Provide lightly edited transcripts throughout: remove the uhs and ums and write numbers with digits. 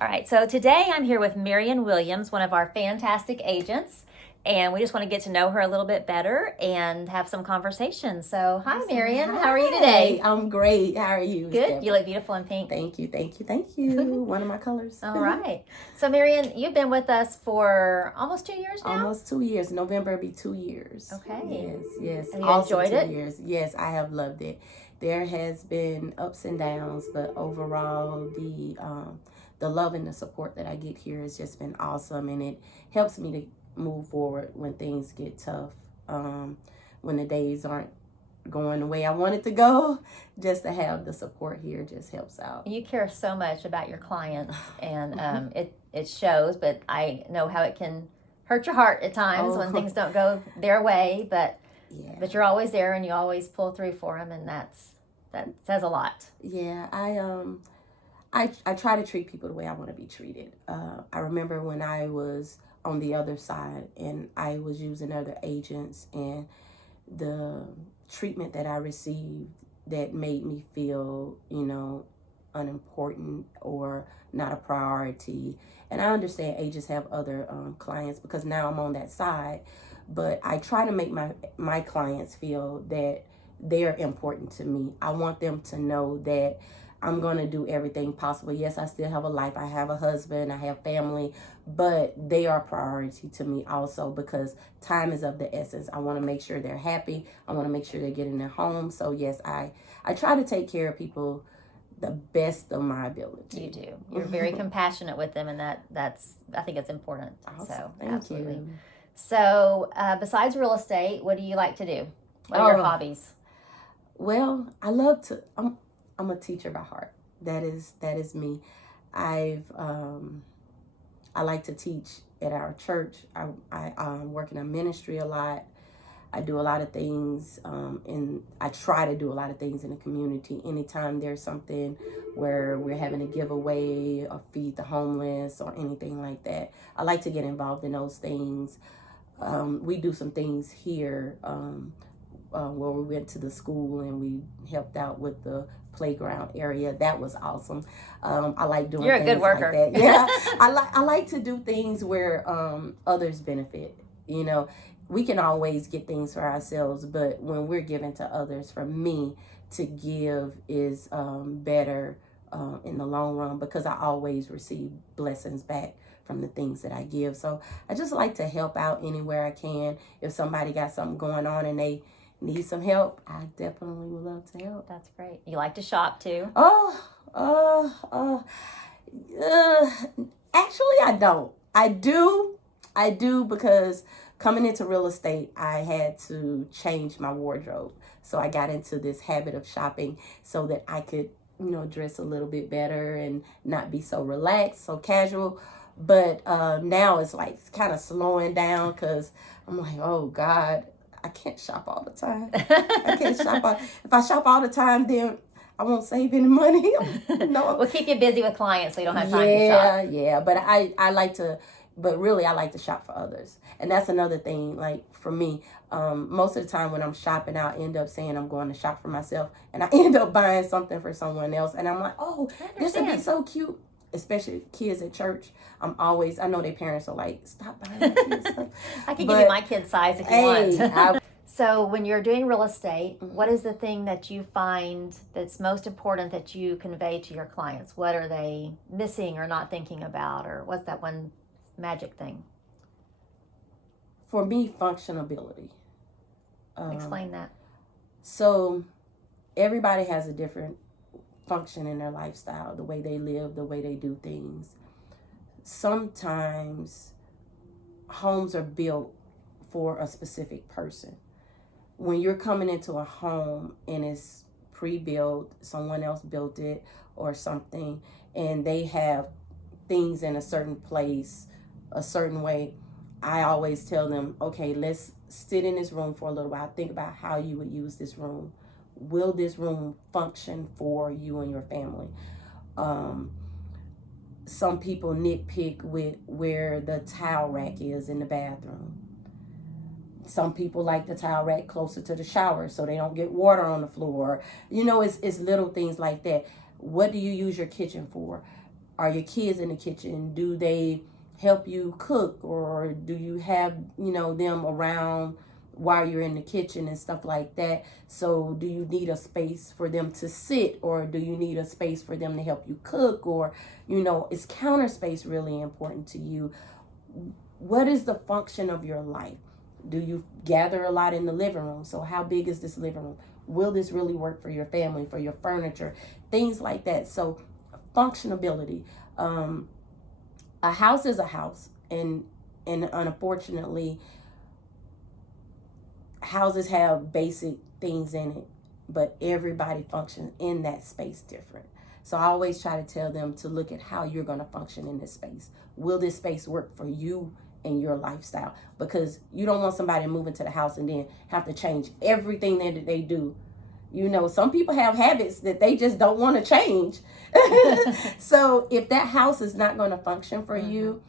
All right, so today I'm here with Marion Williams, one of our fantastic agents, and we just want to get to know her a little bit better and have some conversation. So, hi, Marion. How are you today? I'm great. How are you? Good. Deborah? You look beautiful in pink. Thank you, thank you, thank you. One of my colors. All right. So, Marion, you've been with us for almost 2 years now? Almost 2 years. November will be 2 years. Okay. Yes. Have you enjoyed it? 2 years. Yes, I have loved it. There has been ups and downs, but overall, the love and the support that I get here has just been awesome, and it helps me to move forward when things get tough, when the days aren't going the way I want it to go. Just to have the support here just helps out. You care so much about your clients, and it shows, but I know how it can hurt your heart at times when things don't go their way, but you're always there and you always pull through for them, and that says a lot. Yeah, I try to treat people the way I want to be treated. I remember when I was on the other side and I was using other agents, and the treatment that I received that made me feel, unimportant or not a priority. And I understand agents have other clients because now I'm on that side, but I try to make my clients feel that they're important to me. I want them to know that I'm going to do everything possible. Yes, I still have a life. I have a husband. I have family, but they are a priority to me also because time is of the essence. I want to make sure they're happy. I want to make sure they're getting their home. So yes, I try to take care of people the best of my ability. You do. You're very compassionate with them, and that's I think it's important. Awesome. So Thank absolutely. you. So besides real estate, what do you like to do? What are your hobbies? Well, I love to. I'm a teacher by heart. That is me. I like to teach at our church. I work in a ministry a lot. I do a lot of things, and I try to do a lot of things in the community. Anytime there's something where we're having a giveaway or feed the homeless or anything like that, I like to get involved in those things. We do some things here where we went to the school and we helped out with the playground area. That was awesome. I like doing. You're a good worker. Like that. Yeah, I like to do things where others benefit. We can always get things for ourselves, but when we're giving to others, for me to give is better in the long run because I always receive blessings back from the things that I give. So I just like to help out anywhere I can. If somebody got something going on and they need some help, I definitely would love to help. That's great. You like to shop too? Actually, I don't. I do because coming into real estate, I had to change my wardrobe. So I got into this habit of shopping so that I could, dress a little bit better and not be so relaxed, so casual. But now it's like kind of slowing down because I'm like, oh God, I can't shop all the time. I can't shop. If I shop all the time, then I won't save any money. No. We'll keep you busy with clients so you don't have time to shop. Yeah. But I like to, but really I like to shop for others. And that's another thing, like for me, most of the time when I'm shopping, I'll end up saying I'm going to shop for myself. And I end up buying something for someone else. And I'm like, oh, this would be so cute. Especially kids at church. I know their parents are like, stop buying my kids stuff. I can give you my kid's size if you want. So when you're doing real estate, what is the thing that you find that's most important that you convey to your clients? What are they missing or not thinking about? Or what's that one magic thing? For me, functionability. Explain that. So everybody has a different function in their lifestyle, the way they live, the way they do things. Sometimes homes are built for a specific person. When you're coming into a home and it's pre-built, someone else built it or something, and they have things in a certain place, a certain way, I always tell them, okay, let's sit in this room for a little while. Think about how you would use this room. Will this room function for you and your family? Some people nitpick with where the towel rack is in the bathroom. Some people like the towel rack closer to the shower so they don't get water on the floor. It's little things like that. What do you use your kitchen for? Are your kids in the kitchen? Do they help you cook, or do you have, them around while you're in the kitchen and stuff like that? So do you need a space for them to sit, or do you need a space for them to help you cook? Or, is counter space really important to you? What is the function of your life? Do you gather a lot in the living room? So how big is this living room? Will this really work for your family, for your furniture, things like that? So functionability. A house is a house, and unfortunately, houses have basic things in it, but everybody functions in that space different. So I always try to tell them to look at how you're going to function in this space. Will this space work for you and your lifestyle? Because you don't want somebody to move into the house and then have to change everything that they do. Some people have habits that they just don't want to change. So if that house is not going to function for you,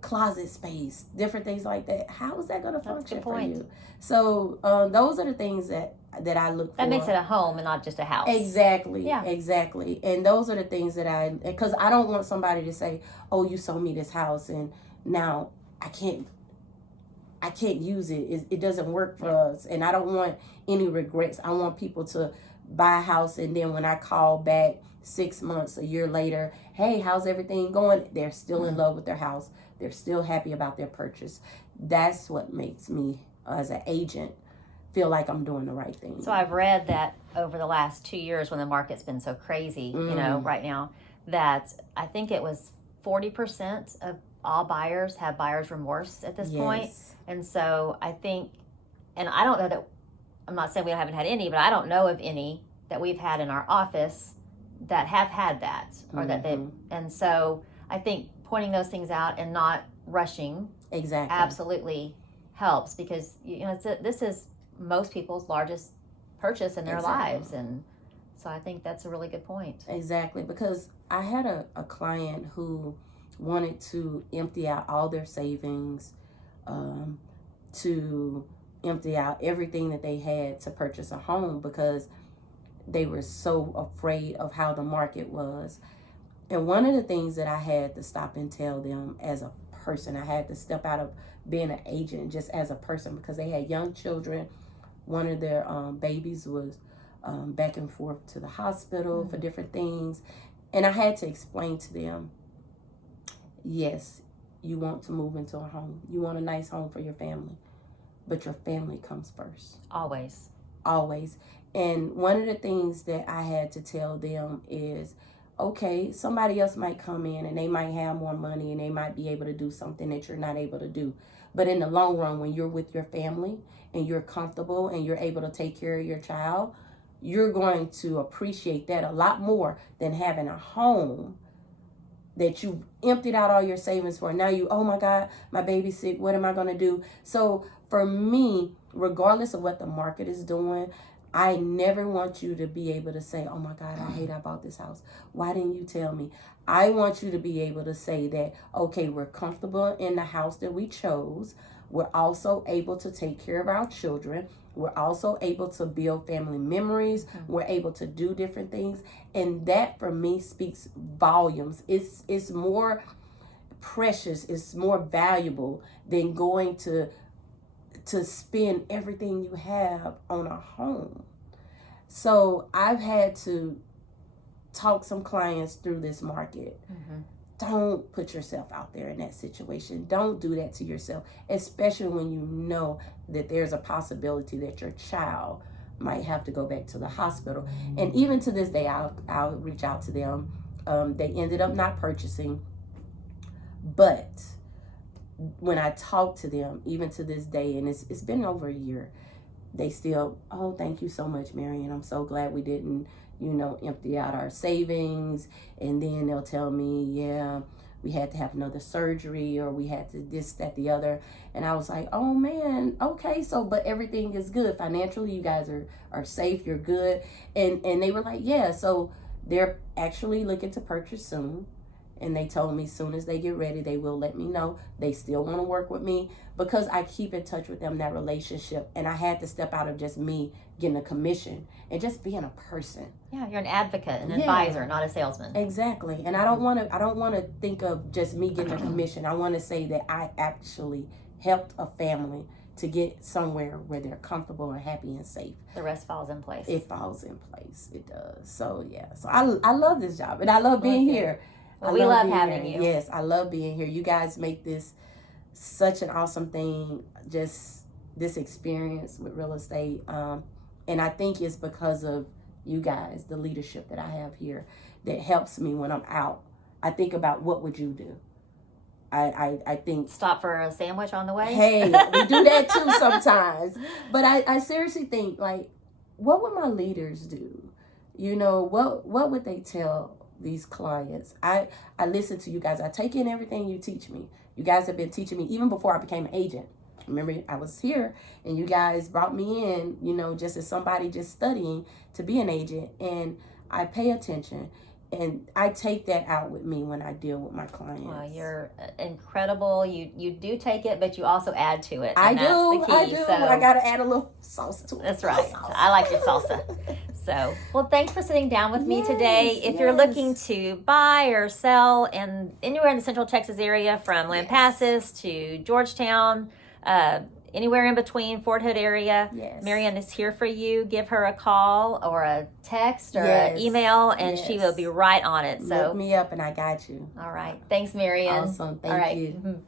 closet space, different things like that, how is that going to function for you? So those are the things that I look for. That makes it a home and not just a house. Exactly. Yeah. Exactly. And those are the things that because I don't want somebody to say, oh, you sold me this house and now I can't use it. It doesn't work for us. And I don't want any regrets. I want people to buy a house, and then when I call back 6 months, a year later, hey, how's everything going? They're still in love with their house. They're still happy about their purchase. That's what makes me, as an agent, feel like I'm doing the right thing. So I've read that over the last 2 years, when the market's been so crazy, right now, that I think it was 40% of all buyers have buyer's remorse at this point. And so I think, and I don't know that, I'm not saying we haven't had any, but I don't know of any that we've had in our office that have had that, or that they, and so I think pointing those things out and not rushing absolutely helps, because this is most people's largest purchase in their lives, and so I think that's a really good point. Exactly, because I had a client who wanted to empty out all their savings, to empty out everything that they had to purchase a home, because they were so afraid of how the market was. And one of the things that I had to stop and tell them as a person, I had to step out of being an agent just as a person, because they had young children. One of their babies was back and forth to the hospital for different things. And I had to explain to them, yes, you want to move into a home. You want a nice home for your family. But your family comes first. Always. Always. And one of the things that I had to tell them is, okay, somebody else might come in and they might have more money and they might be able to do something that you're not able to do. But in the long run, when you're with your family and you're comfortable and you're able to take care of your child, you're going to appreciate that a lot more than having a home that you emptied out all your savings for. Now oh my God, my baby's sick. What am I going to do? So for me, regardless of what the market is doing, I never want you to be able to say, oh my God, I hate I bought this house. Why didn't you tell me? I want you to be able to say that, okay, we're comfortable in the house that we chose. We're also able to take care of our children. We're also able to build family memories. We're able to do different things. And that for me speaks volumes. It's more precious. It's more valuable than going to spend everything you have on a home. So I've had to talk some clients through this market. Don't put yourself out there in that situation. Don't do that to yourself, especially when you know that there's a possibility that your child might have to go back to the hospital. And even to this day, I'll reach out to them. They ended up not purchasing, but when I talk to them, even to this day, and it's been over a year, they still, oh, thank you so much, Marion. I'm so glad we didn't, empty out our savings. And then they'll tell me, yeah, we had to have another surgery, or we had to this, that, the other. And I was like, oh man, okay. So, but everything is good. Financially, you guys are safe. You're good. And they were like, yeah. So they're actually looking to purchase soon. And they told me as soon as they get ready, they will let me know. They still want to work with me because I keep in touch with them, that relationship. And I had to step out of just me getting a commission and just being a person. Yeah, you're an advocate, an advisor, not a salesman. Exactly. And I don't want to think of just me getting a commission. I want to say that I actually helped a family to get somewhere where they're comfortable and happy and safe. The rest falls in place. It falls in place. It does. So yeah. So I love this job, and I love being here. Well, we love having you. Yes, I love being here. You guys make this such an awesome thing, just this experience with real estate. And I think it's because of you guys, the leadership that I have here, that helps me when I'm out. I think about, what would you do? I think... Stop for a sandwich on the way? Hey, we do that too sometimes. But I seriously think, like, what would my leaders do? You know, what would they tell these clients? I listen to you guys. I take in everything you teach me. You guys have been teaching me even before I became an agent. Remember, I was here and you guys brought me in, you know, just as somebody just studying to be an agent. And I pay attention. And I take that out with me when I deal with my clients. Well, you're incredible. You do take it, but you also add to it. I do. So, I got to add a little sauce to it. That's right. I like your salsa. So, well, thanks for sitting down with me today. If you're looking to buy or sell anywhere in the Central Texas area, from Lampasas to Georgetown, anywhere in between, Fort Hood area, Marion is here for you. Give her a call or a text or an email, and she will be right on it. So look me up and I got you. All right. Thanks, Marion. Awesome. Thank you.